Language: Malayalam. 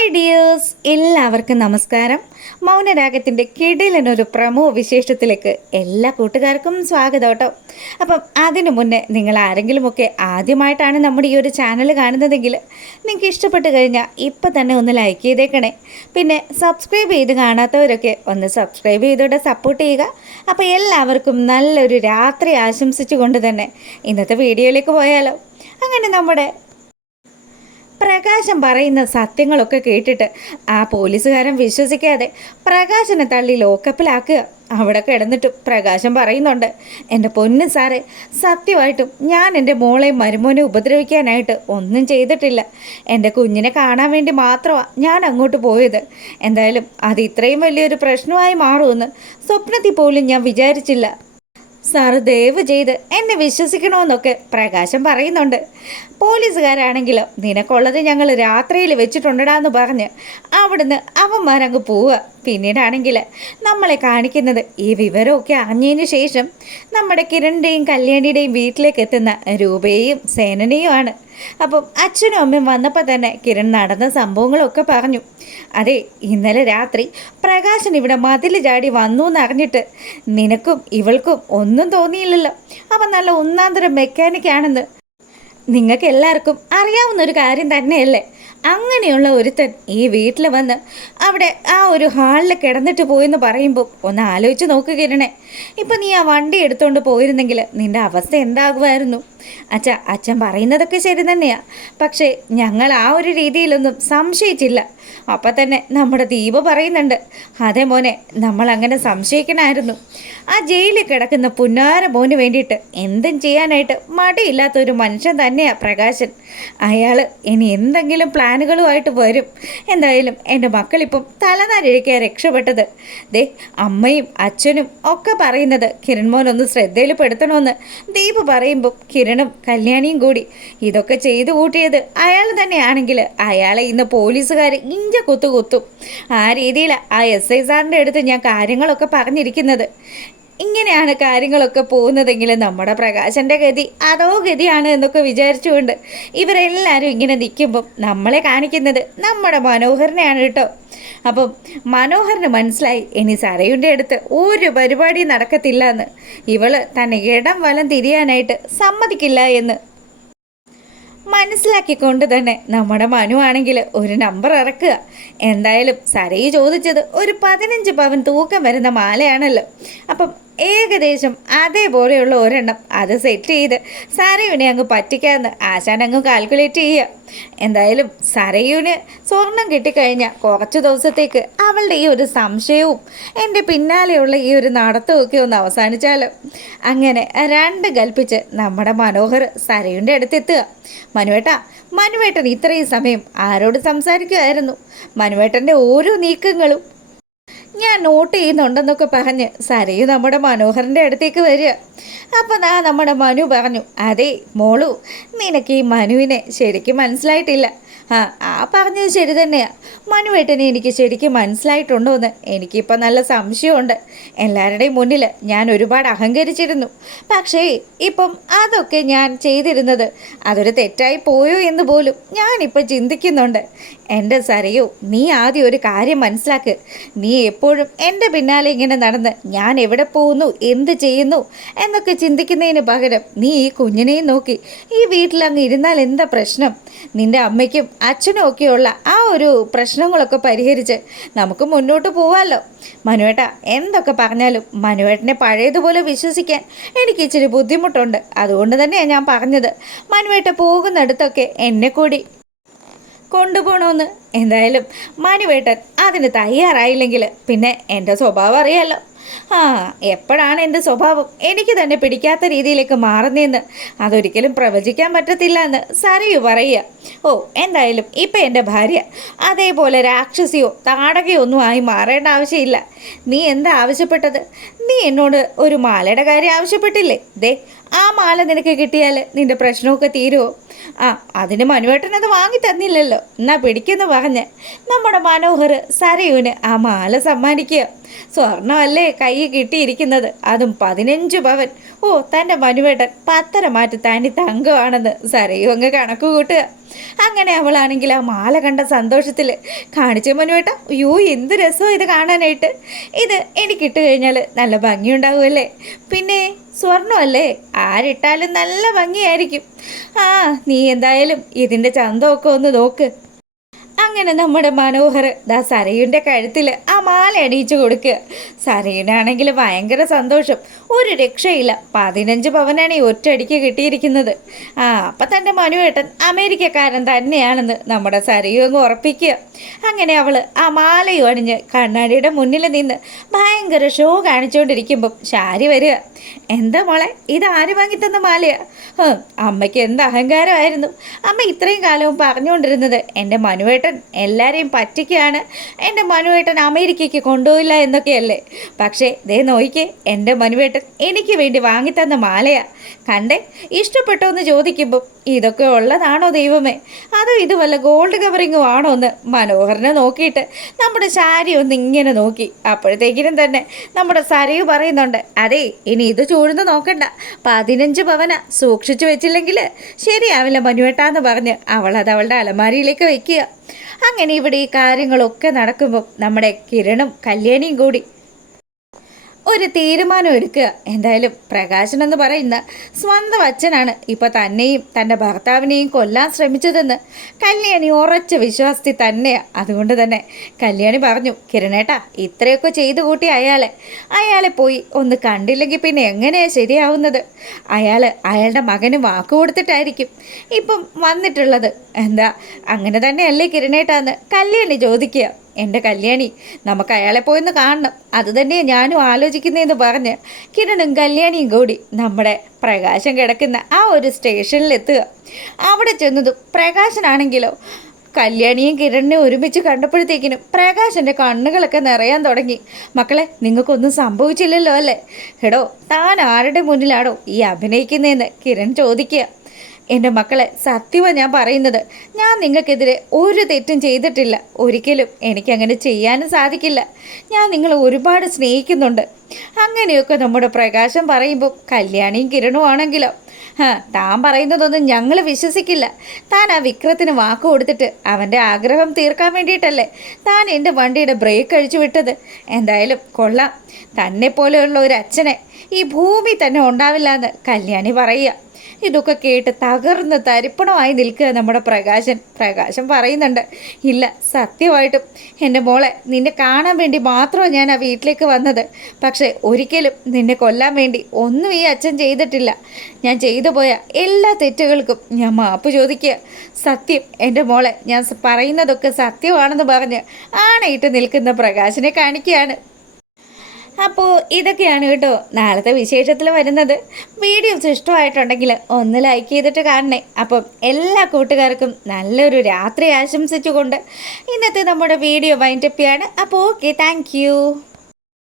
ഹായ് ഡിയേഴ്സ്, എല്ലാവർക്കും നമസ്കാരം. മൗനരാഗത്തിൻ്റെ കിടിലനൊരു പ്രമോ വിശേഷത്തിലേക്ക് എല്ലാ കൂട്ടുകാർക്കും സ്വാഗതം കേട്ടോ. അപ്പം അതിനു മുന്നേ നിങ്ങൾ ആരെങ്കിലുമൊക്കെ ആദ്യമായിട്ടാണ് നമ്മുടെ ഈ ഒരു ചാനൽ കാണുന്നതെങ്കിൽ നിങ്ങൾക്ക് ഇഷ്ടപ്പെട്ട് കഴിഞ്ഞാൽ ഇപ്പം തന്നെ ഒന്ന് ലൈക്ക് ചെയ്തേക്കണേ. പിന്നെ സബ്സ്ക്രൈബ് ചെയ്ത് കാണാത്തവരൊക്കെ ഒന്ന് സബ്സ്ക്രൈബ് ചെയ്തോടെ സപ്പോർട്ട് ചെയ്യുക. അപ്പോൾ എല്ലാവർക്കും നല്ലൊരു രാത്രി ആശംസിച്ചുകൊണ്ട് തന്നെ ഇന്നത്തെ വീഡിയോയിലേക്ക് പോയാലോ. അങ്ങനെ നമ്മുടെ പ്രകാശം പറയുന്ന സത്യങ്ങളൊക്കെ കേട്ടിട്ട് ആ പോലീസുകാരൻ വിശ്വസിക്കാതെ പ്രകാശനെ തള്ളി ലോക്കപ്പിലാക്കുക. അവിടെ കിടന്നിട്ടും പ്രകാശം പറയുന്നുണ്ട്, എൻ്റെ പൊന്ന് സാറേ, സത്യമായിട്ടും ഞാൻ എൻ്റെ മോളെ മരുമോനെ ഉപദ്രവിക്കാനായിട്ട് ഒന്നും ചെയ്തിട്ടില്ല. എൻ്റെ കുഞ്ഞിനെ കാണാൻ വേണ്ടി മാത്രമാണ് ഞാൻ അങ്ങോട്ട് പോയത്. എന്തായാലും അത് ഇത്രയും വലിയൊരു പ്രശ്നമായി മാറുമെന്ന് സ്വപ്നത്തിൽ പോലും ഞാൻ വിചാരിച്ചില്ല. സാറ് ദയവ് ചെയ്ത് എന്നെ വിശ്വസിക്കണമെന്നൊക്കെ പ്രകാശം പറയുന്നുണ്ട്. പോലീസുകാരാണെങ്കിലോ നിനക്കുള്ളത് ഞങ്ങൾ രാത്രിയിൽ വെച്ചിട്ടുണ്ടടാന്ന് പറഞ്ഞ് അവിടുന്ന് അവന്മാരങ്ങ് പോവുക. പിന്നീടാണെങ്കിൽ നമ്മളെ കാണിക്കുന്നത് ഈ വിവരമൊക്കെ അറിഞ്ഞതിന് ശേഷം നമ്മുടെ കിരണിൻ്റെയും കല്യാണിയുടെയും വീട്ടിലേക്ക് എത്തുന്ന രൂപയെയും സേനനെയുമാണ്. അപ്പം അച്ഛനും അമ്മയും വന്നപ്പോൾ തന്നെ കിരൺ നടന്ന സംഭവങ്ങളൊക്കെ പറഞ്ഞു. അതെ, ഇന്നലെ രാത്രി പ്രകാശൻ ഇവിടെ മതിൽ ചാടി വന്നു എന്നറിഞ്ഞിട്ട് നിനക്കും ഇവൾക്കും ഒന്നും തോന്നിയില്ലല്ലോ. അവൻ നല്ല ഒന്നാന്തരം മെക്കാനിക്കാണെന്ന് നിങ്ങൾക്ക് എല്ലാവർക്കും അറിയാവുന്ന ഒരു കാര്യം തന്നെയല്ലേ. അങ്ങനെയുള്ള ഒരുത്തൻ ഈ വീട്ടിൽ വന്ന് അവിടെ ആ ഒരു ഹാളിൽ കിടന്നിട്ട് പോയെന്ന് പറയുമ്പോൾ ഒന്ന് ആലോചിച്ച് നോക്കുകയാണേ. ഇപ്പം നീ ആ വണ്ടി എടുത്തുകൊണ്ട് പോയിരുന്നെങ്കിൽ നിൻ്റെ അവസ്ഥ എന്താകുമായിരുന്നു? അച്ഛൻ പറയുന്നതൊക്കെ ശരി തന്നെയാണ്, പക്ഷേ ഞങ്ങൾ ആ ഒരു രീതിയിലൊന്നും സംശയിച്ചില്ല. അപ്പം തന്നെ നമ്മുടെ ദീപ പറയുന്നുണ്ട്, അതേ മോനെ, നമ്മൾ അങ്ങനെ സംശയിക്കണമായിരുന്നു. ആ ജയിലിൽ കിടക്കുന്ന പുന്നാര മോന് വേണ്ടിയിട്ട് എന്തും ചെയ്യാനായിട്ട് മടിയില്ലാത്തൊരു മനുഷ്യൻ തന്നെയാണ് പ്രകാശൻ. അയാൾ ഇനി എന്തെങ്കിലും പ്ലാനുകളുമായിട്ട് വരും. എന്തായാലും എൻ്റെ മക്കളിപ്പം തലനാരിഴയ്ക്കാൻ രക്ഷപ്പെട്ടത്. ദേ, അമ്മയും അച്ഛനും ഒക്കെ പറയുന്നത് കിരൺ മോനൊന്ന് ശ്രദ്ധയിൽ പെടുത്തണമെന്ന് ദീപ് പറയുമ്പോൾ കിരണും കല്യാണിയും കൂടി ഇതൊക്കെ ചെയ്തു കൂട്ടിയത് അയാൾ തന്നെയാണെങ്കിൽ അയാളെ ഇന്ന് പോലീസുകാർ ഇഞ്ച കുത്തും. ആ രീതിയിലാണ് ആ എസ് ഐ സാറിൻ്റെ അടുത്ത് ഞാൻ കാര്യങ്ങളൊക്കെ പറഞ്ഞിരിക്കുന്നത്. ഇങ്ങനെയാണ് കാര്യങ്ങളൊക്കെ പോകുന്നതെങ്കിൽ നമ്മുടെ പ്രകാശൻ്റെ ഗതി അതോ ഗതിയാണ് എന്നൊക്കെ വിചാരിച്ചുകൊണ്ട് ഇവരെല്ലാവരും ഇങ്ങനെ നിൽക്കുമ്പം നമ്മളെ കാണിക്കുന്നത് നമ്മുടെ മനോഹരനെയാണ് കേട്ടോ. അപ്പം മനോഹരന് മനസ്സിലായി ഇനി സരയുടെ അടുത്ത് ഒരു പരിപാടി നടക്കത്തില്ല എന്ന്. ഇവള് തന്നെ ഇടം വലം തിരിയാനായിട്ട് സമ്മതിക്കില്ല എന്ന് മനസ്സിലാക്കിക്കൊണ്ട് തന്നെ നമ്മുടെ മനു ആണെങ്കിൽ ഒരു നമ്പർ ഇറക്കുക. എന്തായാലും സരയി ചോദിച്ചത് ഒരു 15 പവൻ തൂക്കം വരുന്ന മാലയാണല്ലോ. അപ്പം ഏകദേശം അതേപോലെയുള്ള ഒരെണ്ണം അത് സെറ്റ് ചെയ്ത് സരയുവിനെ അങ്ങ് പറ്റിക്കാമെന്ന് ആശാൻ അങ്ങ് കാൽക്കുലേറ്റ് ചെയ്യുക. എന്തായാലും സരയുവിന് സ്വർണം കിട്ടിക്കഴിഞ്ഞാൽ കുറച്ച് ദിവസത്തേക്ക് അവളുടെ ഈ ഒരു സംശയവും എൻ്റെ പിന്നാലെയുള്ള ഈ ഒരു നടത്തമൊക്കെ ഒന്ന് അവസാനിച്ചാലോ. അങ്ങനെ രണ്ട് കൽപ്പിച്ച് നമ്മുടെ മനോഹർ സരയുടെ അടുത്തെത്തുക. മനുവേട്ടൻ ഇത്രയും സമയം ആരോട് സംസാരിക്കുമായിരുന്നു? മനുവേട്ടൻ്റെ ഓരോ നീക്കങ്ങളും ഞാൻ നോട്ട് ചെയ്യുന്നുണ്ടെന്നൊക്കെ പറഞ്ഞ് സരയു നമ്മുടെ മനോഹറിൻ്റെ അടുത്തേക്ക് വരിക. അപ്പം നമ്മുടെ മനു പറഞ്ഞു, അതെ മോളു, നിനക്ക് ഈ മനുവിനെ ശരിക്കും മനസ്സിലായിട്ടില്ല. ആ പറഞ്ഞത് ശരി തന്നെയാണ്. മനുവേട്ടനെ എനിക്ക് ശരിക്കും മനസ്സിലായിട്ടുണ്ടോ എന്ന് എനിക്കിപ്പോൾ നല്ല സംശയമുണ്ട്. എല്ലാവരുടെയും മുന്നിൽ ഞാൻ ഒരുപാട് അഹങ്കരിച്ചിരുന്നു. പക്ഷേ ഇപ്പം അതൊക്കെ ഞാൻ ചെയ്തിരുന്നത് അതൊരു തെറ്റായി പോയോ എന്ന് പോലും ഞാനിപ്പോൾ ചിന്തിക്കുന്നുണ്ട്. എൻ്റെ സരയോ, നീ ആദ്യം ഒരു കാര്യം മനസ്സിലാക്ക്. നീ എപ്പോഴും എൻ്റെ പിന്നാലെ ഇങ്ങനെ നടന്ന് ഞാൻ എവിടെ പോകുന്നു, എന്ത് ചെയ്യുന്നു എന്നൊക്കെ ചിന്തിക്കുന്നതിന് പകരം നീ ഈ കുഞ്ഞിനെയും നോക്കി ഈ വീട്ടിലങ്ങ് ഇരുന്നാൽ എന്താ പ്രശ്നം? നിൻ്റെ അമ്മയ്ക്കും അച്ഛനും ഒക്കെയുള്ള ആ ഒരു പ്രശ്നങ്ങളൊക്കെ പരിഹരിച്ച് നമുക്ക് മുന്നോട്ട് പോവാമല്ലോ. മനുവേട്ട, എന്തൊക്കെ പറഞ്ഞാലും മനുവേട്ടനെ പഴയതുപോലെ വിശ്വസിക്കാൻ എനിക്ക് ഇച്ചിരി ബുദ്ധിമുട്ടുണ്ട്. അതുകൊണ്ട് തന്നെയാണ് ഞാൻ പറഞ്ഞത് മനുവേട്ട പോകുന്നിടത്തൊക്കെ എന്നെ കൂടി കൊണ്ടുപോകണമെന്ന്. എന്തായാലും മനുവേട്ടൻ അതിന് തയ്യാറായില്ലെങ്കിൽ പിന്നെ എൻ്റെ സ്വഭാവം അറിയാമല്ലോ. എപ്പോഴാണ് എൻ്റെ സ്വഭാവം എനിക്ക് തന്നെ പിടിക്കാത്ത രീതിയിലേക്ക് മാറുന്നതെന്ന് അതൊരിക്കലും പ്രവചിക്കാൻ പറ്റത്തില്ല എന്ന് സരയു പറയുക. എന്തായാലും ഇപ്പം എൻ്റെ ഭാര്യ അതേപോലെ രാക്ഷസിയോ താടകയോ ഒന്നും ആയി മാറേണ്ട ആവശ്യമില്ല. നീ എന്താ ആവശ്യപ്പെട്ടത്? നീ എന്നോട് ഒരു മാലയുടെ കാര്യം ആവശ്യപ്പെട്ടില്ലേ? ദേ, ആ മാല നിനക്ക് കിട്ടിയാൽ നിൻ്റെ പ്രശ്നമൊക്കെ തീരുമോ? അതിന് മനുവേട്ടനത് വാങ്ങി തന്നില്ലല്ലോ, എന്നാ പിടിക്കെന്ന് പറഞ്ഞ് നമ്മുടെ മനോഹർ സരയുവിന് ആ മാല സമ്മാനിക്കുക. സ്വർണ്ണമല്ലേ കൈ കിട്ടിയിരിക്കുന്നത്, അതും 15 പവൻ. തൻ്റെ മനുവേട്ടൻ 10 മാറ്റി തനി തങ്കമാണെന്ന് സരയു അങ്ങ് കണക്ക് കൂട്ടുക. അങ്ങനെ അവളാണെങ്കിൽ ആ മാല കണ്ട സന്തോഷത്തിൽ കാണിച്ച മനുവേട്ട, അയ്യോ എന്ത് രസമോ ഇത് കാണാനായിട്ട്. ഇത് എനിക്കിട്ട് കഴിഞ്ഞാൽ നല്ല ഭംഗിയുണ്ടാവുമല്ലേ? പിന്നെ സ്വർണ്ണമല്ലേ, ആരിട്ടാലും നല്ല ഭംഗിയായിരിക്കും. ആ, നീ എന്തായാലും ഇതിൻ്റെ ചന്തമൊക്കെ ഒന്ന് നോക്ക്. അങ്ങനെ നമ്മുടെ മനോഹർ സരയുൻ്റെ കഴുത്തിൽ ആ മാല അണിയിച്ചു കൊടുക്കുക. സരയുനാണെങ്കിൽ ഭയങ്കര സന്തോഷം, ഒരു രക്ഷയില്ല. 15 പവനാണ് ഈ ഒറ്റയടിക്ക് കിട്ടിയിരിക്കുന്നത്. അപ്പം തൻ്റെ മനുവേട്ടൻ അമേരിക്കക്കാരൻ തന്നെയാണെന്ന് നമ്മുടെ സരയു അങ്ങ് ഉറപ്പിക്കുക. അങ്ങനെ അവൾ ആ മാലയും അണിഞ്ഞ് കണ്ണാടിയുടെ മുന്നിൽ നിന്ന് ഭയങ്കര ഷോ കാണിച്ചുകൊണ്ടിരിക്കുമ്പം ശാരി വരിക. എന്താ മോളെ, ഇത് ആര് വാങ്ങിത്തന്ന മാലയാ? അമ്മയ്ക്ക് എന്ത് അഹങ്കാരമായിരുന്നു. അമ്മ ഇത്രയും കാലവും പറഞ്ഞുകൊണ്ടിരുന്നത് എൻ്റെ മനുവേട്ടൻ എല്ലാവരെയും പറ്റിക്കുകയാണ്, എൻ്റെ മനുവേട്ടൻ അമേരിക്കയ്ക്ക് കൊണ്ടുപോയില്ല എന്നൊക്കെയല്ലേ. പക്ഷേ ദേ നോയിക്കേ, എൻ്റെ മനുവേട്ടൻ എനിക്ക് വേണ്ടി വാങ്ങിത്തന്ന മാലയാ. കണ്ടേ, ഇഷ്ടപ്പെട്ടോ എന്ന് ചോദിക്കുമ്പം ഇതൊക്കെ ഉള്ളതാണോ ദൈവമേ, അതോ ഇത് വല്ല ഗോൾഡ് കവറിങ്ങും ആണോ എന്ന് മനോഹരനെ നോക്കിയിട്ട് നമ്മുടെ സാരി ഒന്ന് ഇങ്ങനെ നോക്കി. അപ്പോഴത്തേക്കിനും തന്നെ നമ്മുടെ സരയു പറയുന്നുണ്ട്, അതേ ഇനി ഇത് ചൂഴ്ന്ന് നോക്കണ്ട, 15 പവന സൂക്ഷിച്ചു വെച്ചില്ലെങ്കിൽ ശരിയാവില്ല മനുവേട്ടാന്ന് പറഞ്ഞ് അവളത് അവളുടെ അലമാരിയിലേക്ക് വയ്ക്കുക. അങ്ങനെ ഇവിടെ ഈ കാര്യങ്ങളൊക്കെ നടക്കുമ്പം നമ്മുടെ കിരണും കല്യാണിയും കൂടി ഒരു തീരുമാനം എടുക്കുക. എന്തായാലും പ്രകാശൻ എന്ന് പറയുന്ന സ്വന്തം അച്ഛനാണ് ഇപ്പോൾ തന്നെയും തൻ്റെ ഭർത്താവിനെയും കൊല്ലാൻ ശ്രമിച്ചതെന്ന് കല്യാണി ഉറച്ച വിശ്വാസത്തിൽ തന്നെയാണ്. അതുകൊണ്ട് തന്നെ കല്യാണി പറഞ്ഞു, കിരണേട്ടാ ഇത്രയൊക്കെ ചെയ്തു കൂട്ടി അയാളെ പോയി ഒന്ന് കണ്ടില്ലെങ്കിൽ പിന്നെ എങ്ങനെയാണ് ശരിയാവുന്നത്? അയാളുടെ മകന് വാക്ക് കൊടുത്തിട്ടായിരിക്കും ഇപ്പം വന്നിട്ടുള്ളത്. എന്താ അങ്ങനെ തന്നെയല്ലേ കിരണേട്ടാന്ന് കല്യാണി ചോദിക്കുക. എൻ്റെ കല്യാണി, നമുക്ക് അയാളെ പോയിന്ന് കാണണം, അത് തന്നെയാണ് ഞാനും ആലോചിക്കുന്നതെന്ന് പറഞ്ഞ് കിരണും കല്യാണിയും കൂടി നമ്മുടെ പ്രകാശൻ കിടക്കുന്ന ആ ഒരു സ്റ്റേഷനിലെത്തുക. അവിടെ ചെന്നതും പ്രകാശനാണെങ്കിലോ കല്യാണിയും കിരണിനെയും ഒരുമിച്ച് കണ്ടപ്പോഴത്തേക്കിനും പ്രകാശൻ്റെ കണ്ണുകളൊക്കെ നിറയാൻ തുടങ്ങി. മക്കളെ, നിങ്ങൾക്കൊന്നും സംഭവിച്ചില്ലല്ലോ അല്ലേ? എടോ, താൻ ആരുടെ മുന്നിലാണോ ഈ അഭിനയിക്കുന്നതെന്ന് കിരൺ ചോദിക്കുക. എൻ്റെ മക്കളെ, സത്യമാണ് ഞാൻ പറയുന്നത്, ഞാൻ നിങ്ങൾക്കെതിരെ ഒരു തെറ്റും ചെയ്തിട്ടില്ല. ഒരിക്കലും എനിക്കങ്ങനെ ചെയ്യാനും സാധിക്കില്ല. ഞാൻ നിങ്ങളെ ഒരുപാട് സ്നേഹിക്കുന്നുണ്ട്. അങ്ങനെയൊക്കെ നമ്മുടെ പ്രകാശം പറയുമ്പോൾ കല്യാണിയും കിരണും ആണെങ്കിലോ താൻ പറയുന്നതൊന്നും ഞങ്ങൾ വിശ്വസിക്കില്ല. താൻ ആ വിക്രത്തിന് വാക്ക് കൊടുത്തിട്ട് അവൻ്റെ ആഗ്രഹം തീർക്കാൻ വേണ്ടിയിട്ടല്ലേ താൻ എൻ്റെ വണ്ടിയുടെ ബ്രേക്ക് അഴിച്ചു വിട്ടത്? എന്തായാലും കൊള്ളാം, തന്നെ പോലെയുള്ള ഒരു അച്ഛനെ ഈ ഭൂമി തന്നെ ഉണ്ടാവില്ല എന്ന് കല്യാണി പറയുക. ഇതൊക്കെ കേട്ട് തകർന്ന് തരിപ്പണമായി നിൽക്കുക നമ്മുടെ പ്രകാശൻ പറയുന്നുണ്ട്, ഇല്ല സത്യമായിട്ടും എൻ്റെ മോളെ നിന്നെ കാണാൻ വേണ്ടി മാത്രമാണ് ഞാൻ ആ വീട്ടിലേക്ക് വന്നത്. പക്ഷേ ഒരിക്കലും നിന്നെ കൊല്ലാൻ വേണ്ടി ഒന്നും ഈ അച്ഛൻ ചെയ്തിട്ടില്ല. ഞാൻ ചെയ്തു പോയ എല്ലാ തെറ്റുകൾക്കും ഞാൻ മാപ്പ് ചോദിക്കുക. സത്യം എൻ്റെ മോളെ, ഞാൻ പറയുന്നതൊക്കെ സത്യമാണെന്ന് പറഞ്ഞ് ആണയിട്ട് നിൽക്കുന്ന പ്രകാശനെ കാണിക്കുകയാണ്. അപ്പോൾ ഇതൊക്കെയാണ് കേട്ടോ നാളത്തെ വിശേഷത്തിൽ വരുന്നത്. വീഡിയോസ് ഇഷ്ടമായിട്ടുണ്ടെങ്കിൽ ഒന്ന് ലൈക്ക് ചെയ്തിട്ട് കാണണേ. അപ്പം എല്ലാ കൂട്ടുകാർക്കും നല്ലൊരു രാത്രി ആശംസിച്ചുകൊണ്ട് ഇന്നത്തെ നമ്മുടെ വീഡിയോ വൈൻഡപ്പ് ചെയ്യാണ്. അപ്പോൾ ഓക്കെ, താങ്ക്